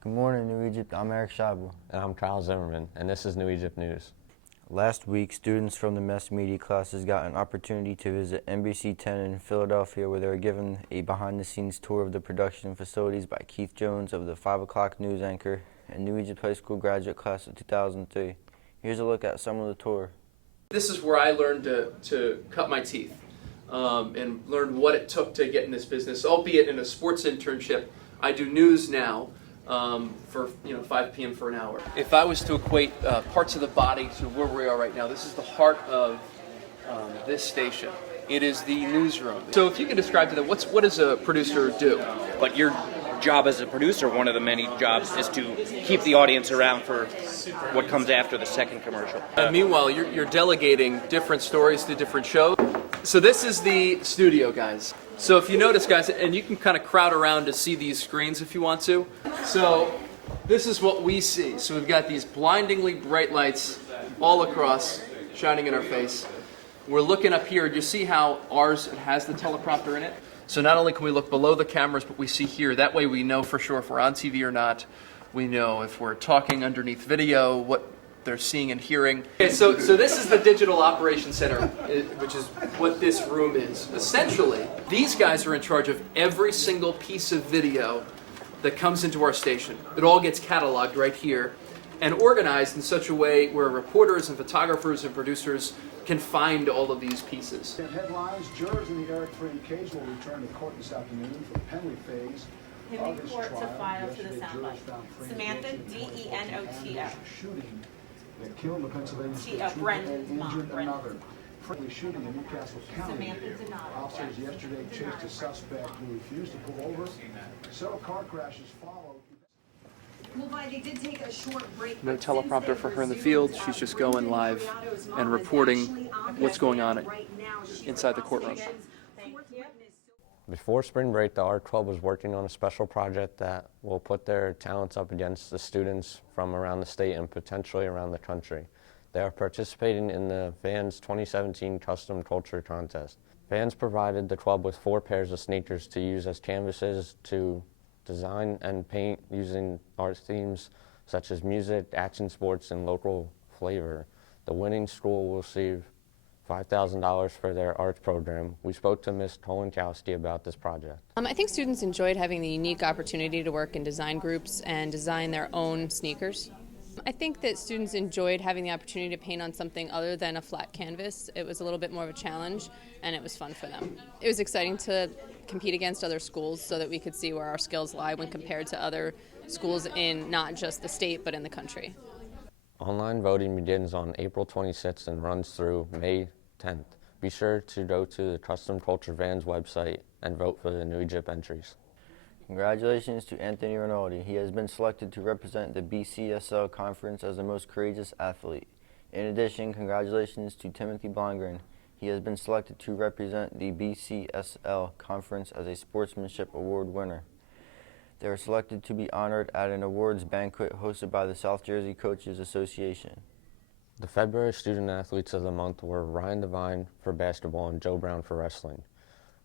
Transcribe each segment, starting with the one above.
Good morning, New Egypt. I'm Eric Scheibel. And I'm Kyle Zimmerman, and this is New Egypt News. Last week, students from the mass media classes got an opportunity to visit NBC 10 in Philadelphia, where they were given a behind-the-scenes tour of the production facilities by Keith Jones of the 5 o'clock news anchor and New Egypt High School graduate class of 2003. Here's a look at some of the tour. This is where I learned to cut my teeth and learned what it took to get in this business, albeit in a sports internship. I do news now. For 5 p.m. for an hour. If I was to equate parts of the body to where we are right now, this is the heart of this station. It is the newsroom. So if you can describe to them, what does a producer do? But your job as a producer, one of the many jobs, is to keep the audience around for what comes after the second commercial. And meanwhile, you're delegating different stories to different shows. So this is the studio, guys. So if you notice, guys, and you can kind of crowd around to see these screens if you want to. So this is what we see. So we've got these blindingly bright lights all across, shining in our face. We're looking up here. You see how ours has the teleprompter in it? So not only can we look below the cameras, but we see here. That way we know for sure if we're on TV or not. We know if we're talking underneath video, what they're seeing and hearing. Okay, so this is the Digital Operations Center, which is what this room is. Essentially, these guys are in charge of every single piece of video that comes into our station. It all gets cataloged right here and organized in such a way where reporters and photographers and producers can find all of these pieces. Headlines, jurors in the Eric Freeman case will return to court this afternoon for the penalty phase. Him in court to file to the soundbite. Samantha, D-E-N-O-T-O. Shooting that killed the Pennsylvania State T-O, trooper Brendan's and mom, injured Brendan. another. Friendly shooting in Newcastle County. Samantha Donato. Officers yesterday chased a suspect who refused to pull over. Several car crashes followed. They did take a short break. No teleprompter for her in the field. She's just going live and reporting what's going on inside the courtroom. Before spring break, the art club was working on a special project that will put their talents up against the students from around the state and potentially around the country. They are participating in the Vans 2017 Custom Culture Contest. Vans provided the club with 4 pairs of sneakers to use as canvases to design and paint using art themes such as music, action sports, and local flavor. The winning school will receive $5,000 for their arts program. We spoke to Ms. Kolinkowski about this project. I think students enjoyed having the unique opportunity to work in design groups and design their own sneakers. I think that students enjoyed having the opportunity to paint on something other than a flat canvas. It was a little bit more of a challenge, and it was fun for them. It was exciting to compete against other schools so that we could see where our skills lie when compared to other schools in not just the state, but in the country. Online voting begins on April 26th and runs through May 10th. Be sure to go to the Custom Culture Vans website and vote for the New Egypt entries. Congratulations to Anthony Rinaldi. He has been selected to represent the BCSL Conference as the most courageous athlete. In addition, congratulations to Timothy Blondgren. He has been selected to represent the BCSL Conference as a Sportsmanship Award winner. They were selected to be honored at an awards banquet hosted by the South Jersey Coaches Association. The February Student Athletes of the Month were Ryan Devine for basketball and Joe Brown for wrestling.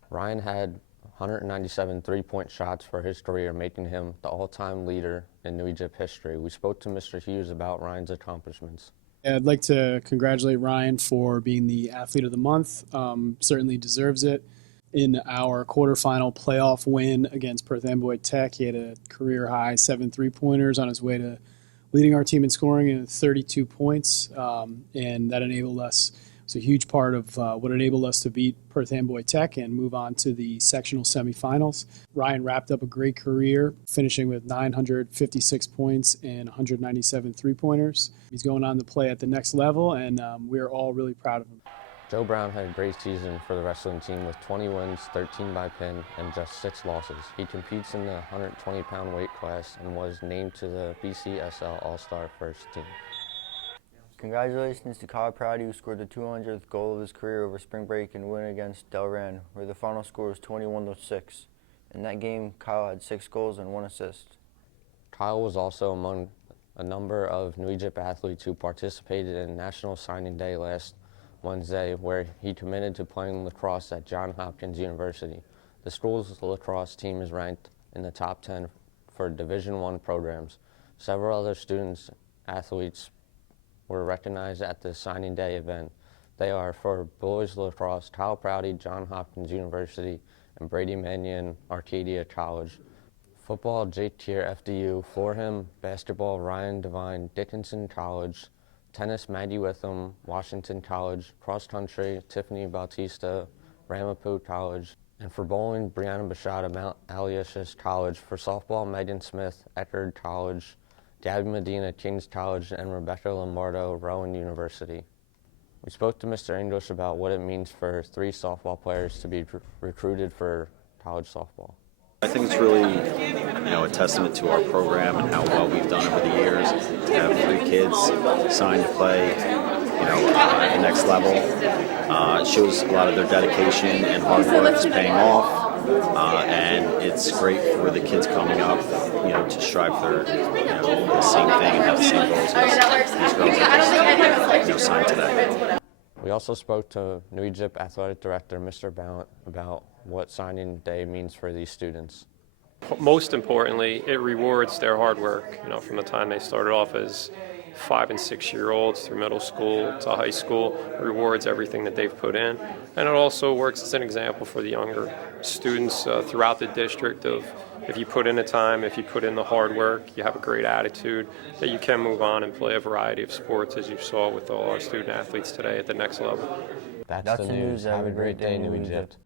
Ryan had 197 three-point shots for his career, making him the all-time leader in New Egypt history. We spoke to Mr. Hughes about Ryan's accomplishments. I'd like to congratulate Ryan for being the Athlete of the Month. Certainly deserves it. In our quarterfinal playoff win against Perth Amboy Tech, he had a career-high 7 3-pointers on his way to leading our team in scoring at 32 points, and that enabled us. It's a huge part of what enabled us to beat Perth Amboy Tech and move on to the sectional semifinals. Ryan wrapped up a great career, finishing with 956 points and 197 three-pointers. He's going on to play at the next level, and we're all really proud of him. Joe Brown had a great season for the wrestling team with 20 wins, 13 by pin, and just 6 losses. He competes in the 120-pound weight class and was named to the BCSL All-Star First Team. Congratulations to Kyle Prouty, who scored the 200th goal of his career over spring break and win against Delran, where the final score was 21-6. In that game, Kyle had 6 goals and 1 assist. Kyle was also among a number of New Egypt athletes who participated in National Signing Day last Wednesday, where he committed to playing lacrosse at Johns Hopkins University. The school's lacrosse team is ranked in the top 10 for Division I programs. Several other students, athletes, were recognized at the signing day event. They are for boys lacrosse, Kyle Prouty, Johns Hopkins University, and Brady Mannion, Arcadia College. Football, Jake Tier, FDU, Florham, basketball, Ryan Devine, Dickinson College, tennis, Maggie Witham, Washington College, cross country, Tiffany Bautista, Ramapo College, and for bowling, Brianna Bashada, Mount Aloysius College. For softball, Megan Smith, Eckerd College, Gabby Medina, King's College, and Rebecca Lombardo, Rowan University. We spoke to Mr. English about what it means for 3 softball players to be recruited for college softball. I think it's really, a testament to our program and how well we've done over the years to have 3 kids signed to play, at the next level. It shows a lot of their dedication and hard work is paying off, and it's great for the kids coming up, to strive for, the same thing and have the same goals as these girls that just, signed today. We also spoke to New Egypt Athletic Director, Mr. Ballant, about what signing day means for these students. Most importantly, it rewards their hard work, from the time they started off as 5 and 6 year olds through middle school to high school. It rewards everything that they've put in, and it also works as an example for the younger students throughout the district of if you put in the time, if you put in the hard work, you have a great attitude, that you can move on and play a variety of sports, as you saw with all our student athletes today at the next level. That's the news. Have a great day, New Egypt.